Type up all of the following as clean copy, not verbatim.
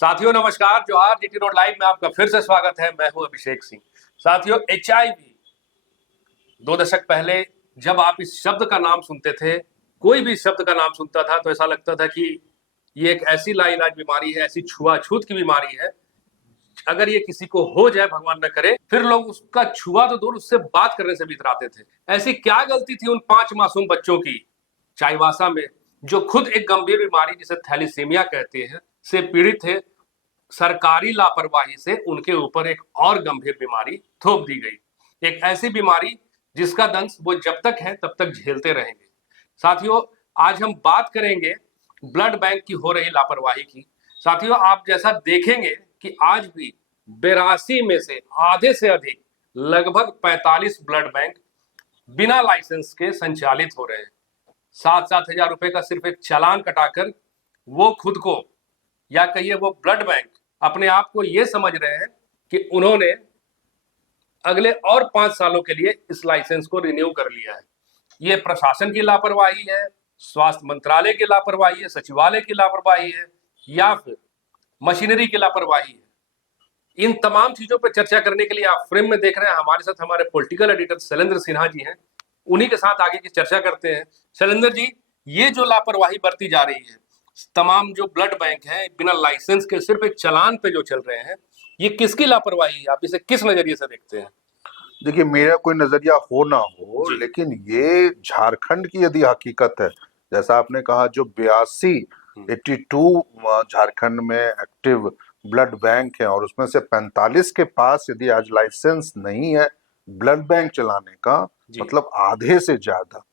साथियों नमस्कार, जोहार। जीटी रोड लाइव में आपका फिर से स्वागत है। मैं हूं अभिषेक सिंह। साथियों, एचआईवी 2 दशक पहले जब आप इस शब्द का नाम सुनते थे, कोई भी शब्द का नाम सुनता था तो ऐसा लगता था कि ये एक ऐसी लाइलाज बीमारी है, ऐसी छुआछूत की बीमारी है। अगर ये किसी को हो जाए, भगवान न करे, फिर लोग उसका छुआ तो दूर, उससे बात करने से भी इतराते थे। ऐसी क्या गलती थी उन 5 मासूम बच्चों की चाईबासा में, जो खुद एक गंभीर बीमारी जिसे थैलीसीमिया कहते हैं से पीड़ित थे। सरकारी लापरवाही से उनके ऊपर एक और गंभीर बीमारी थोप दी गई, एक ऐसी बीमारी जिसका दंश वो जब तक है तब तक झेलते रहेंगे। साथियों, आज हम बात करेंगे ब्लड बैंक की हो रही लापरवाही की। साथियों, आप जैसा देखेंगे कि आज भी 82 में से आधे से अधिक, लगभग 45 ब्लड बैंक बिना लाइसेंस के संचालित हो रहे हैं। 7-7 हजार रुपए का सिर्फ एक चालान कटाकर वो खुद को, या कहिए वो ब्लड बैंक, अपने आप को ये समझ रहे हैं कि उन्होंने अगले और 5 सालों के लिए इस लाइसेंस को रिन्यू कर लिया है। ये प्रशासन की लापरवाही है, स्वास्थ्य मंत्रालय की लापरवाही है, सचिवालय की लापरवाही है, या फिर मशीनरी की लापरवाही है। इन तमाम चीजों पर चर्चा करने के लिए आप फ्रेम में देख रहे हैं हमारे साथ हमारे पॉलिटिकल एडिटर शैलेंद्र सिन्हा जी हैं। उन्हीं के साथ आगे की चर्चा करते हैं। शैलेंद्र जी, ये जो लापरवाही बरती जा रही है, तमाम जो ब्लड बैंक हैं बिना लाइसेंस के सिर्फ एक चालान पे जो चल रहे हैं, ये किसकी लापरवाही है? आप इसे किस नजरिए से देखते हैं? देखिए, मेरा कोई नजरिया हो ना हो, लेकिन ये झारखंड की यदि हकीकत है, जैसा आपने कहा, जो 82 झारखंड में एक्टिव ब्लड बैंक है और उसमें से 45 के पास यदि आज लाइसेंस नहीं है ब्लड बैंक चलाने का, मतलब आधे से ज्यादा।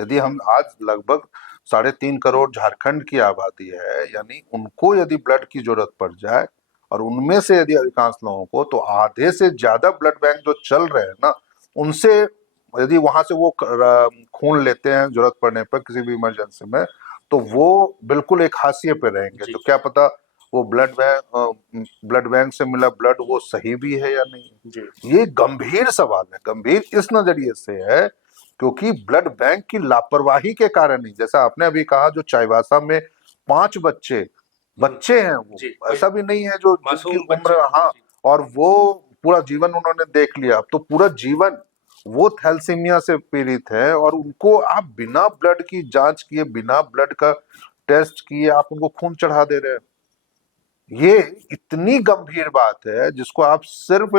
यदि हम आज लगभग 3.5 करोड़ झारखंड की आबादी है, यानी उनको यदि ब्लड की जरूरत पड़ जाए और उनमें से यदि अधिकांश लोगों को, तो आधे से ज्यादा ब्लड बैंक जो चल रहे हैं ना, उनसे यदि वहां से वो खून लेते हैं जरूरत पड़ने पर किसी भी इमरजेंसी में, तो वो बिल्कुल एक हाशिए पे रहेंगे। तो क्या पता वो ब्लड बैंक से मिला ब्लड वो सही भी है या नहीं। ये गंभीर सवाल है। गंभीर इस नजरिए से है क्योंकि ब्लड बैंक की लापरवाही के कारण ही, जैसा आपने अभी कहा, जो चाईबासा में 5 बच्चे हैं, वो ऐसा भी नहीं है जो जिसकी उम्र, हाँ, और वो पूरा जीवन उन्होंने देख लिया। अब तो पूरा जीवन वो थैलेसीमिया से पीड़ित है और उनको आप बिना ब्लड की जांच किए, बिना ब्लड का टेस्ट किए आप उनको खून चढ़ा दे रहे हैं। ये इतनी गंभीर बात है जिसको आप सिर्फ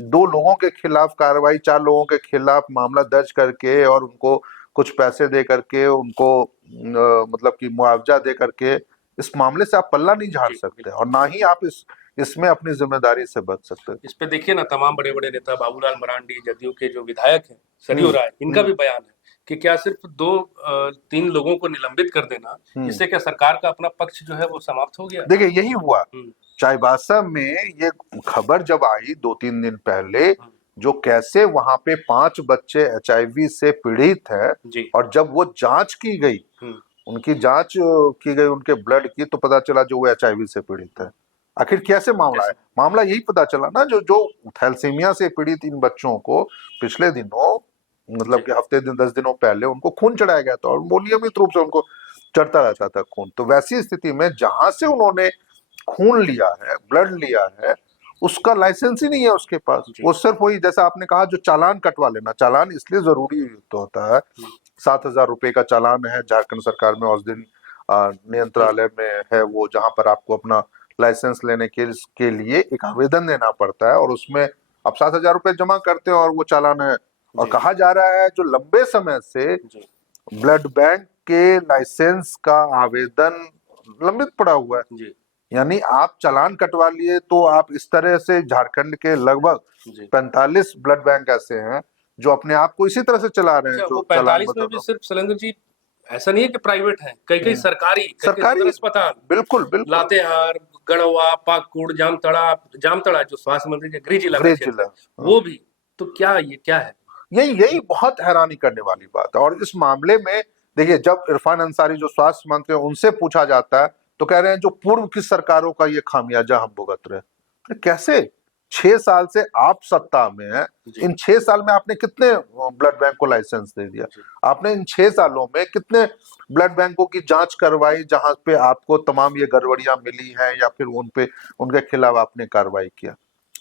2 लोगों के खिलाफ कार्रवाई, 4 लोगों के खिलाफ मामला दर्ज करके और उनको कुछ पैसे दे करके, उनको मतलब कि मुआवजा दे करके इस मामले से आप पल्ला नहीं झाड़ सकते, और ना ही आप इसमें अपनी जिम्मेदारी से बच सकते। इस पे देखिए ना, तमाम बड़े बड़े नेता, बाबूलाल मरांडी, जदयू के जो विधायक हैं, सरयू राय, इनका भी बयान है कि क्या सिर्फ 2-3 लोगों को निलंबित कर देना, इससे क्या सरकार का अपना पक्ष जो है वो समाप्त हो गया? देखिए, यही हुआ चाईबासा में। ये खबर जब आई 2-3 दिन पहले, जो कैसे वहां पे 5 बच्चे एचआईवी से पीड़ित हैं, और जब वो जांच की गई, उनकी जांच की गई उनके ब्लड की, तो पता चला जो वो एचआईवी से पीड़ित है। आखिर कैसे मामला है? मामला यही पता चला ना, जो थैलेसीमिया से पीड़ित इन बच्चों को पिछले दिनों, मतलब कि हफ्ते 10 दिनों पहले उनको खून चढ़ाया गया था, और वो नियमित रूप से उनको चढ़ता रहता था खून। तो वैसी स्थिति में जहां से उन्होंने खून लिया है, ब्लड लिया है, उसका लाइसेंस ही नहीं है उसके पास। वो सिर्फ वही, जैसा आपने कहा, जो चालान कटवा लेना। चालान इसलिए जरूरी तो होता है, 7,000 रुपए का चालान है झारखंड सरकार में उस दिन नियंत्रणालय में है वो, जहां पर आपको अपना लाइसेंस लेने के लिए एक आवेदन देना पड़ता है, और उसमें आप 7,000 रुपए जमा करते हो और वो चालान है। और कहा जा रहा है जो लंबे समय से ब्लड बैंक के लाइसेंस का आवेदन लंबित पड़ा हुआ है, यानी आप चालान कटवा लिए, तो आप इस तरह से झारखंड के लगभग 45 ब्लड बैंक ऐसे हैं जो अपने आप को इसी तरह से चला रहे हैं। जो 45 में भी सिर्फ शैलेंद्र जी ऐसा नहीं है कि प्राइवेट है, कई सरकारी अस्पताल, बिल्कुल लातेहार, गढ़वा, पाकुड़, जामताड़ा जो स्वास्थ्य मंत्री के गृह जिला, वो भी। तो क्या ये क्या है? यही बहुत हैरानी करने वाली बात है। और इस मामले में देखिए, जब इरफान अंसारी जो स्वास्थ्य मंत्री है, उनसे पूछा जाता है तो कह रहे हैं जो पूर्व की सरकारों का ये खामियाजा हम भुगत रहे हैं। कैसे? 6 साल से आप सत्ता में हैं, जी। इन 6 साल में आपने कितने ब्लड बैंक को लाइसेंस दे दिया? जी। आपने इन 6 सालों में कितने ब्लड बैंकों की जांच करवाई जहां पे आपको तमाम ये गड़बड़ियां मिली हैं या फिर उनके खिलाफ आपने कार्रवाई किया?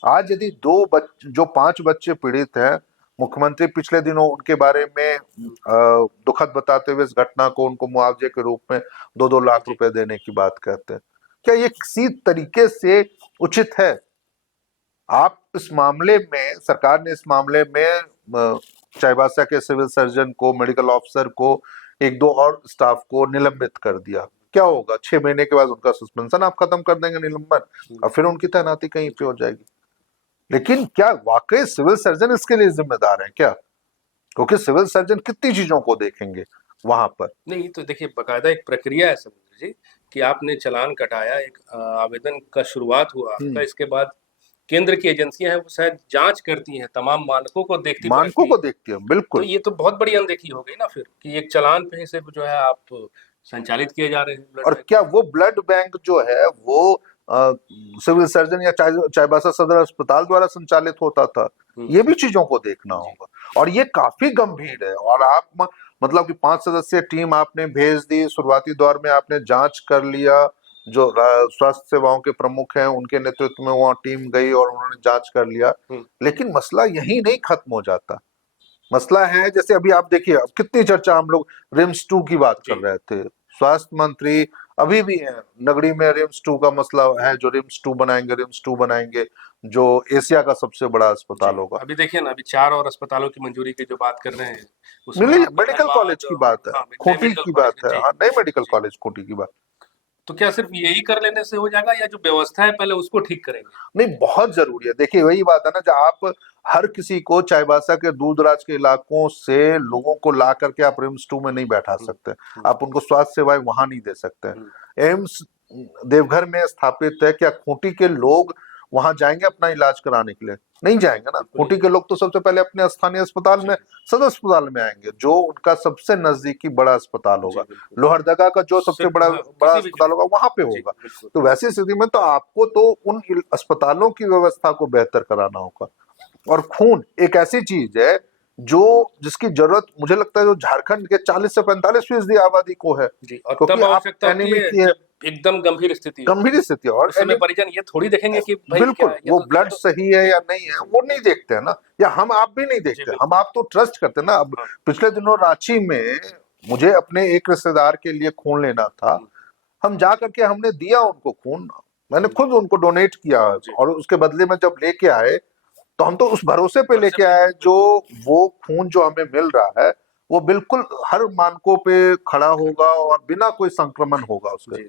आज यदि जो 5 बच्चे पीड़ित हैं, मुख्यमंत्री पिछले दिनों उनके बारे में दुखद बताते हुए इस घटना को उनको मुआवजे के रूप में 2-2 लाख जी। रुपए देने की बात कहते हैं। क्या ये किसी तरीके से उचित है? आप इस मामले में, सरकार ने इस मामले में चाईबासा के सिविल सर्जन को, मेडिकल ऑफिसर को, 1-2 और स्टाफ को निलंबित कर दिया। क्या होगा? 6 महीने के बाद उनका सस्पेंशन आप खत्म कर देंगे, निलंबन, और फिर उनकी तैनाती कहीं पे हो जाएगी। लेकिन क्या वाकई सिविल सर्जन इसके लिए जिम्मेदार है क्या? क्योंकि सिविल सर्जन कितनी चीजों को देखेंगे वहां पर। नहीं, तो देखिए बकायदा एक प्रक्रिया है समुद्र जी, कि आपने चालान कटाया, एक आवेदन का शुरुआत हुआ आपका, इसके बाद केंद्र की एजेंसियां हैं वो शायद जांच करती हैं, तमाम मानकों को देखती मानकों परखती को हैं। देखती है, तो बिल्कुल। ये तो बहुत बड़ी अनदेखी हो गई ना फिर, कि एक चालान पे ही सिर्फ जो है आप संचालित किए जा रहे हैं ब्लड और बैंक। क्या वो ब्लड बैंक जो है वो सिविल सर्जन या चाईबासा सदर अस्पताल द्वारा संचालित होता था? ये भी चीजों को देखना होगा, और ये काफी गंभीर है। और आप मतलब कि 5 सदस्यीय टीम आपने भेज दी, शुरुआती दौर में आपने जांच कर लिया, जो स्वास्थ्य सेवाओं के प्रमुख हैं उनके नेतृत्व में वहां टीम गई और उन्होंने जांच कर लिया। लेकिन मसला यही नहीं खत्म हो जाता। मसला है, जैसे अभी आप देखिए, अब कितनी चर्चा हम लोग रिम्स 2 की बात कर रहे थे, स्वास्थ्य मंत्री अभी भी है नगरी में, रिम्स 2 का मसला है, जो रिम्स 2 बनाएंगे, जो एशिया का सबसे बड़ा अस्पताल होगा। अभी देखिए ना, अभी 4 और अस्पतालों की मंजूरी की जो बात कर रहे हैं, उसमें मिली, आपका मेडिकल कॉलेज की बात है, हाँ, नए खूंटी मेडिकल की कॉलेज बात है, जी। हाँ, नई मेडिकल जी। कॉलेज खूंटी की बात। तो क्या सिर्फ यही कर लेने से हो जाएगा, या जो व्यवस्था है पहले उसको ठीक करेंगे? नहीं, बहुत जरूरी है। देखिए वही बात है ना, जब आप हर किसी को चाईबासा के दूर दराज के इलाकों से लोगों को ला करके आप रिम्स 2 में नहीं बैठा सकते, आप उनको स्वास्थ्य सेवाएं वहां नहीं दे सकते। एम्स देवघर में स्थापित है, क्या खूंटी के लोग वहां जाएंगे अपना इलाज कराने के लिए? नहीं जाएंगे ना। खूंटी के लोग तो सबसे पहले अपने स्थानीय अस्पताल में, सदर अस्पताल में आएंगे, जो उनका सबसे नजदीकी बड़ा अस्पताल होगा। लोहरदगा का जो सबसे बड़ा अस्पताल होगा वहां पे होगा। तो वैसी स्थिति में तो आपको तो उन अस्पतालों की व्यवस्था को बेहतर कराना होगा। और खून एक ऐसी चीज है जिसकी जरूरत मुझे लगता है जो झारखंड के 40 से 45% आबादी को है, जी, और क्योंकि तब आप आवश्यकता होती एनीमिक है की है, जब एकदम गंभीर स्थिति हो। गंभीर स्थिति है। और उस समय परिजन ये थोड़ी देखेंगे कि भाई क्या बिल्कुल, है, ये वो तो ब्लड सही है या नहीं है वो नहीं देखते हैं ना, या हम आप भी नहीं देखते, हम आप तो ट्रस्ट करते हैं ना। अब पिछले दिनों रांची में मुझे अपने एक रिश्तेदार के लिए खून लेना था, हम जा करके हमने दिया उनको खून, मैंने खुद उनको डोनेट किया, और उसके बदले में जब लेके आए तो हम तो उस भरोसे पे लेके आए जो वो खून जो हमें मिल रहा है वो बिल्कुल हर मानकों पे खड़ा होगा और बिना कोई संक्रमण होगा उसके।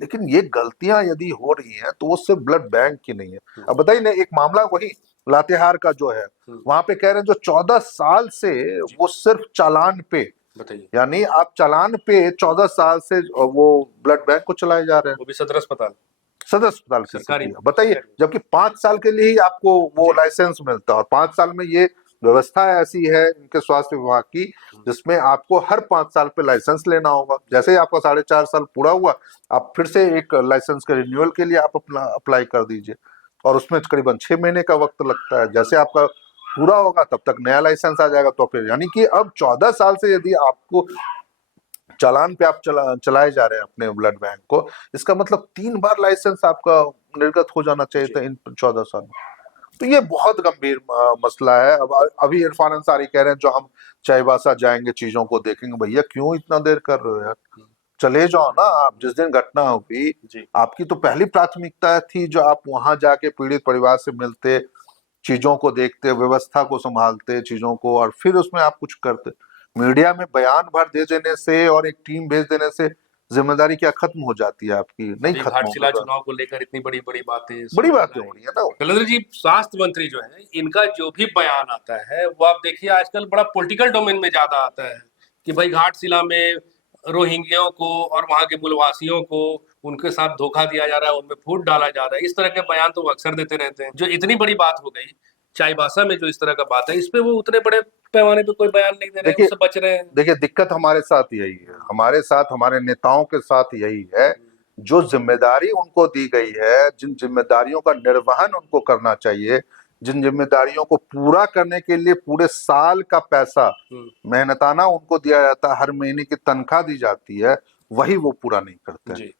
लेकिन ये गलतियां यदि हो रही हैं तो वो सिर्फ ब्लड बैंक की नहीं है। अब बताइए ना, एक मामला वही लातेहार का जो है, वहां पे कह रहे हैं जो 14 साल से वो सिर्फ चालान पे, यानी आप चालान पे 14 साल से वो ब्लड बैंक को चलाए जा रहे हैं, वो भी सदर अस्पताल की स्थिति है। बताइए, जबकि 5 साल के लिए ही आपको वो लाइसेंस मिलता है, और 5 साल में ये व्यवस्था ऐसी है इनके स्वास्थ्य विभाग की जिसमें आपको हर 5 साल पे लाइसेंस लेना होगा। जैसे ही आपका 4.5 साल पूरा हुआ, आप फिर से एक लाइसेंस के रिन्यूअल के लिए आप अपना अप्लाई कर दीजिए, और उसमें करीबन 6 महीने का वक्त लगता है। जैसे आपका पूरा होगा तब तक नया लाइसेंस आ जाएगा। तो फिर यानी कि अब 14 साल से यदि आपको चालान पे आप चलाए जा रहे हैं अपने ब्लड बैंक को, इसका मतलब 3 बार लाइसेंस आपका निर्गत हो जाना चाहिए था इन 14 साल में। तो ये बहुत गंभीर मसला है। अब अभी इरफान अंसारी कह रहे हैं जो हम चाईबासा जाएंगे चीजों को देखेंगे। भैया क्यों इतना देर कर रहे हो यार, चले जाओ ना। आप जिस दिन घटना हुई, आपकी तो पहली प्राथमिकता थी जो आप वहां जाके पीड़ित परिवार से मिलते, चीजों को देखते, व्यवस्था को संभालते चीजों को, और फिर उसमें आप कुछ करते। मीडिया में बयान भर दे देने से और एक टीम भेज देने से जिम्मेदारी क्या खत्म हो जाती है आपकी? नहीं खत्म घाटशिला चुनाव को लेकर इतनी बड़ी बड़ी बातें हो रही है ना। कलंदर जी, स्वास्थ्य मंत्री जो है, इनका जो भी बयान आता है वो आप देखिए आजकल बड़ा पॉलिटिकल डोमेन में ज्यादा आता है, कि भाई घाटशिला में रोहिंग्याओं को और वहां के मूलवासियों को उनके साथ धोखा दिया जा रहा है, उनमें फूट डाला जा रहा है। इस तरह के बयान तो वो अक्सर देते रहते हैं। जो इतनी बड़ी बात हो गई चाईबासा में, जो इस तरह का बात है, इस पे वो उतने बड़े पैमाने पे कोई बयान नहीं दे रहे हैं, उससे बच रहे हैं। देखिए दिक्कत हमारे साथ यही है, हमारे साथ, हमारे नेताओं के साथ यही है जो जिम्मेदारी उनको दी गई है, जिन जिम्मेदारियों का निर्वहन उनको करना चाहिए, जिन जिम्मेदारियों को पूरा करने के लिए पूरे साल का पैसा मेहनताना उनको दिया जाता है, हर महीने की तनख्वाह दी जाती है, वही वो पूरा नहीं करते हैं। जी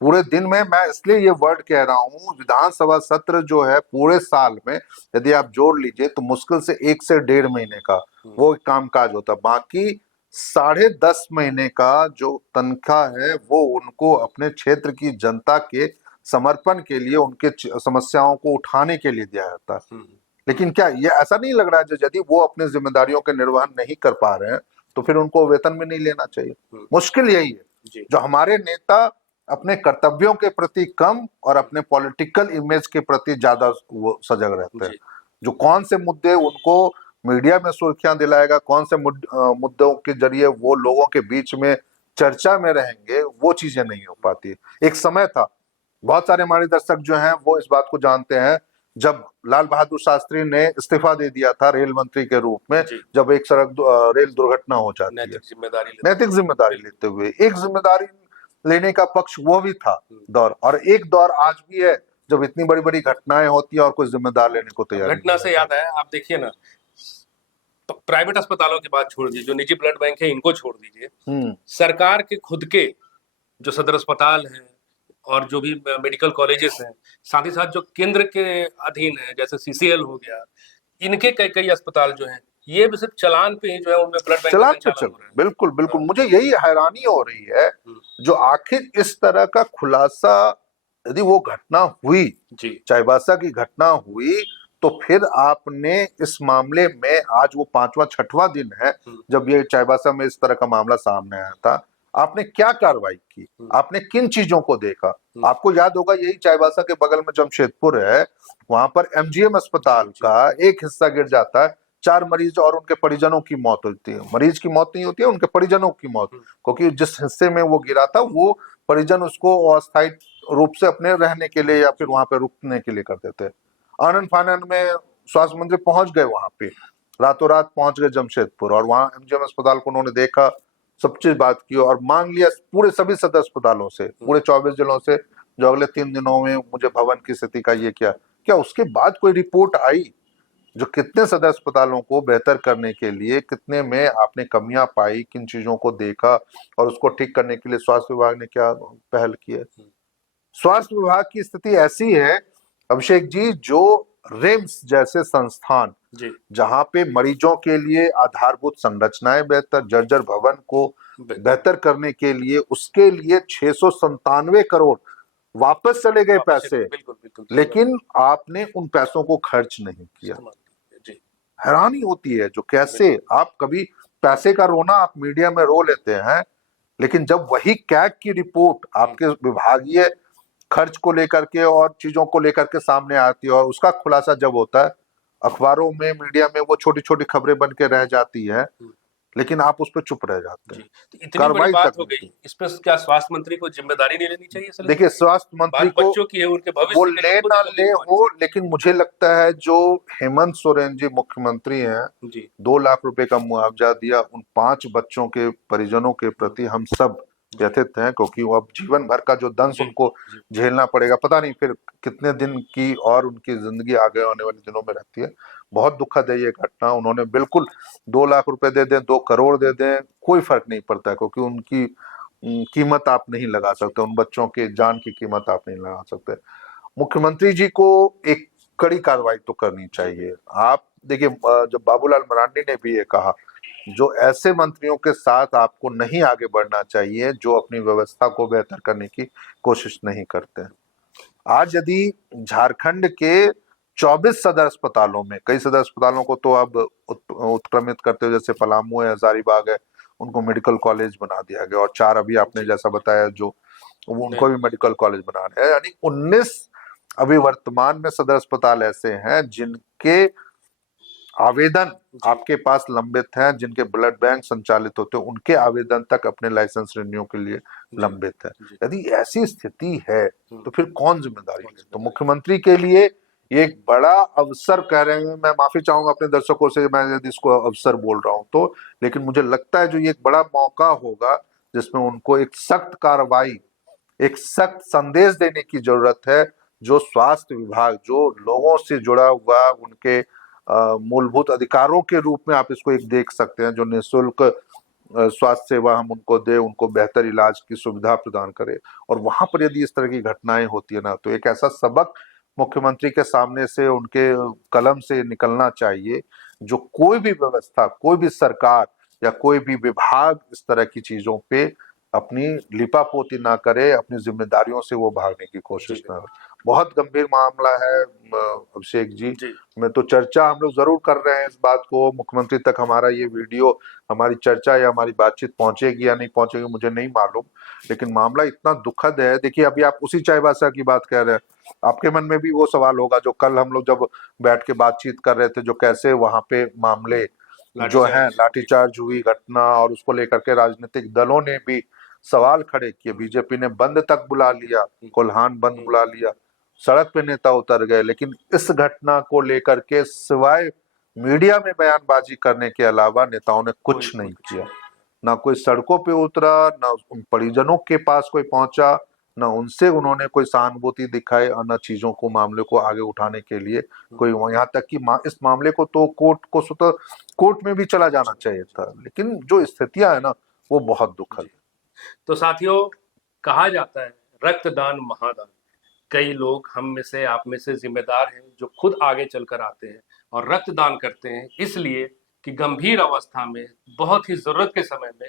पूरे दिन में, मैं इसलिए ये वर्ड कह रहा हूँ, विधानसभा सत्र जो है पूरे साल में यदि आप जोड़ लीजिए तो मुश्किल से 1 से 1.5 महीने का वो कामकाज होता है। बाकी 10.5 महीने का जो तनख्वाह है वो उनको अपने क्षेत्र की जनता के समर्पण के लिए, उनके समस्याओं को उठाने के लिए दिया जाता है। लेकिन क्या ये ऐसा नहीं लग रहा है जो यदि वो अपनी जिम्मेदारियों के निर्वहन नहीं कर पा रहे हैं तो फिर उनको वेतन भी नहीं लेना चाहिए? मुश्किल यही है, जो हमारे नेता अपने कर्तव्यों के प्रति कम और अपने पॉलिटिकल इमेज के प्रति ज्यादा वो सजग रहते हैं। जो कौन से मुद्दे उनको मीडिया में सुर्खियां दिलाएगा, कौन से मुद्दों के जरिए वो लोगों के बीच में चर्चा में रहेंगे, वो चीजें नहीं हो पाती। एक समय था, बहुत सारे हमारे दर्शक जो हैं वो इस बात को जानते हैं, जब लाल बहादुर शास्त्री ने इस्तीफा दे दिया था रेल मंत्री के रूप में, जब एक रेल दुर्घटना हो जाती है, नैतिक जिम्मेदारी लेते हुए, एक जिम्मेदारी लेने का पक्ष वो भी था दौर, और एक दौर आज भी है जब इतनी बड़ी बड़ी घटनाएं होती है और कोई जिम्मेदार लेने को तैयार घटना से याद है, आप देखिए ना, प्राइवेट अस्पतालों की बात छोड़ दीजिए, जो निजी ब्लड बैंक है इनको छोड़ दीजिए, सरकार के खुद के जो सदर अस्पताल हैं और जो भी मेडिकल कॉलेजेस हैं, साथ ही साथ जो केंद्र के अधीन है जैसे सीसीएल हो गया, इनके कई कई अस्पताल जो हैं ये भी सिर्फ चलान पे ही जो है उनमें ब्लड बैंक चलान पे चल रहे हैं। बिल्कुल बिल्कुल, मुझे यही हैरानी हो रही है, जो आखिर इस तरह का खुलासा, यदि वो घटना हुई, चाईबासा की घटना हुई, तो फिर आपने इस मामले में, आज वो 5वां-6वां दिन है जब ये चाईबासा में इस तरह का मामला सामने आया था, आपने क्या कार्रवाई की? आपने किन चीजों को देखा? आपको याद होगा, यही चाईबासा के बगल में जमशेदपुर है, वहां पर एमजीएम अस्पताल का एक हिस्सा गिर जाता है, 4 मरीज और उनके परिजनों की मौत होती है। मरीज की मौत नहीं होती है, उनके परिजनों की मौत, क्योंकि जिस हिस्से में वो गिरा था वो परिजन उसको अस्थायी रूप से अपने रहने के लिए या फिर वहां पे रुकने के लिए करते थे। आनंद फानन में स्वास्थ्य मंत्री पहुंच गए वहां पे, रातों रात पहुंच गए जमशेदपुर, और वहां एमजीएम अस्पताल को उन्होंने देखा, सब चीज बात की और मांग लिया पूरे सभी सदर अस्पतालों से, पूरे 24 जिलों से, जो अगले 3 दिनों में मुझे भवन की स्थिति का ये क्या उसके बाद कोई रिपोर्ट आई जो कितने सदर अस्पतालों को बेहतर करने के लिए, कितने में आपने कमियां पाई, किन चीजों को देखा और उसको ठीक करने के लिए स्वास्थ्य विभाग ने क्या पहल की है? स्वास्थ्य विभाग की स्थिति ऐसी है अभिषेक जी, जो रिम्स जैसे संस्थान, जहां पे मरीजों के लिए आधारभूत संरचनाएं बेहतर, जर्जर भवन को बेहतर करने के लिए, उसके लिए 697 करोड़ वापस चले गए पैसे, लेकिन आपने उन पैसों को खर्च नहीं किया। हैरानी होती है जो कैसे आप कभी पैसे का रोना आप मीडिया में रो लेते हैं, लेकिन जब वही कैग की रिपोर्ट आपके विभागीय खर्च को लेकर के और चीजों को लेकर के सामने आती है और उसका खुलासा जब होता है, अखबारों में, मीडिया में वो छोटी छोटी खबरें बन के रह जाती है, लेकिन आप उस पर चुप रह जाते हैं। तो इतनी बड़ी बात हो गई, इस पर क्या स्वास्थ्य मंत्री को जिम्मेदारी नहीं लेनी चाहिए? देखिए, स्वास्थ्य मंत्री को बच्चों की है, उनके भविष्य वो ले ना ले हो, लेकिन मुझे लगता है जो हेमंत सोरेन जी मुख्यमंत्री हैं, 2 लाख रुपए का मुआवजा दिया, उन 5 बच्चों के परिजनों के प्रति हम सब व्यथित हैं, क्योंकि वो अब जीवन भर का जो दंश उनको झेलना पड़ेगा, पता नहीं फिर कितने दिन की और उनकी जिंदगी आगे आने वाले दिनों में रहती है। बहुत दुखद है ये घटना। उन्होंने बिल्कुल 2 लाख रुपए दे दें, 2 करोड़ दे दें, कोई फर्क नहीं पड़ता है, क्योंकि उनकी कीमत आप नहीं लगा सकते, उन बच्चों के जान की कीमत आप नहीं लगा सकते। मुख्यमंत्री जी को एक कड़ी कार्रवाई तो करनी चाहिए। आप देखिए, जब बाबूलाल मरांडी ने भी ये कहा, जो ऐसे मंत्रियों के साथ आपको नहीं आगे बढ़ना चाहिए जो अपनी व्यवस्था को बेहतर करने की कोशिश नहीं करते। आज यदि झारखंड के 24 सदर अस्पतालों में, कई सदर अस्पतालों को तो अब उत्क्रमित करते हुए, जैसे पलामू है, हजारीबाग है, उनको मेडिकल कॉलेज बना दिया गया, और 4 अभी आपने जैसा बताया जो उनको भी मेडिकल कॉलेज बना रहे हैं, यानी 19 अभी वर्तमान में सदर अस्पताल ऐसे हैं जिनके आवेदन आपके पास लंबित हैं, जिनके ब्लड बैंक संचालित होते हैं, उनके आवेदन तक अपने लाइसेंस रिन्यू के लिए लंबित है। यदि ऐसी स्थिति है तो फिर कौन जिम्मेदारी ले? तो मुख्यमंत्री के लिए ये एक बड़ा अवसर कह रहे हैं, मैं माफी चाहूंगा अपने दर्शकों से मैं यदि इसको अवसर बोल रहा हूं तो, लेकिन मुझे लगता है जो ये एक बड़ा मौका होगा जिसमें उनको एक सख्त कार्रवाई एक सख्त संदेश देने की जरूरत है। जो स्वास्थ्य विभाग जो लोगों से जुड़ा हुआ उनके मूलभूत अधिकारों के रूप में आप इसको एक देख सकते हैं, जो निःशुल्क स्वास्थ्य सेवा हम उनको दे, उनको बेहतर इलाज की सुविधा प्रदान करे। और वहां पर यदि इस तरह की घटनाएं होती है ना, तो एक ऐसा सबक मुख्यमंत्री के सामने से, उनके कलम से निकलना चाहिए, जो कोई भी व्यवस्था, कोई भी सरकार या कोई भी विभाग इस तरह की चीजों पे अपनी लिपापोती ना करे, अपनी जिम्मेदारियों से वो भागने की कोशिश ना करे। बहुत गंभीर मामला है अभिषेक जी। मैं तो चर्चा हम लोग जरूर कर रहे हैं इस बात को, मुख्यमंत्री तक हमारा ये वीडियो, हमारी चर्चा या हमारी बातचीत पहुंचेगी या नहीं पहुंचेगी मुझे नहीं मालूम, लेकिन मामला इतना दुखद है। देखिए अभी आप उसी चाईबासा की बात कह रहे हैं, आपके मन में भी वो सवाल होगा जो कल हम लोग जब बैठ के बातचीत कर रहे थे, जो कैसे वहां पे मामले जो है लाठीचार्ज हुई घटना, और उसको लेकर के राजनीतिक दलों ने भी सवाल खड़े किए। बीजेपी ने बंद तक बुला लिया, कोल्हान बंद बुला लिया, सड़क पे नेता उतर गए, लेकिन इस घटना को लेकर के सिवाय मीडिया में बयानबाजी करने के अलावा नेताओं ने कुछ नहीं किया। ना कोई सड़कों पे उतरा, ना उन परिजनों के पास कोई पहुंचा, ना उनसे उन्होंने कोई सहानुभूति दिखाई, और न चीजों को, मामले को आगे उठाने के लिए कोई, यहाँ तक कि इस मामले को तो कोर्ट में भी चला जाना चाहिए था। लेकिन जो स्थितियां है ना, वो बहुत दुखद है। तो साथियों, कहा जाता है रक्तदान महादान। कई लोग हम में से, आप में से जिम्मेदार हैं जो खुद आगे चलकर आते हैं और रक्तदान करते हैं, इसलिए कि गंभीर अवस्था में, बहुत ही जरूरत के समय में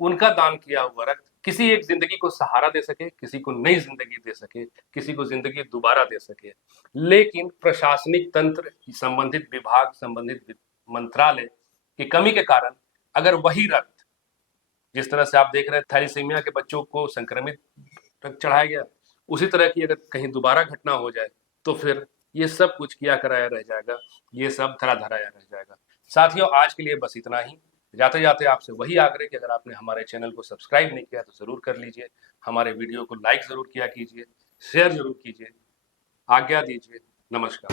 उनका दान किया हुआ रक्त किसी एक जिंदगी को सहारा दे सके, किसी को नई जिंदगी दे सके, किसी को जिंदगी दोबारा दे सके। लेकिन प्रशासनिक तंत्र, संबंधित विभाग, संबंधित मंत्रालय की कमी के कारण अगर वही रक्त, जिस तरह से आप देख रहे हैं थैलीसीमिया के बच्चों को संक्रमित रक्त चढ़ाया गया, उसी तरह की अगर कहीं दोबारा घटना हो जाए तो फिर ये सब कुछ किया कराया रह जाएगा, ये सब धरा धराया रह जाएगा। साथियों, आज के लिए बस इतना ही। जाते जाते आपसे वही आग्रह कि अगर आपने हमारे चैनल को सब्सक्राइब नहीं किया तो जरूर कर लीजिए, हमारे वीडियो को लाइक जरूर किया कीजिए, शेयर जरूर कीजिए। आज्ञा दीजिए। नमस्कार।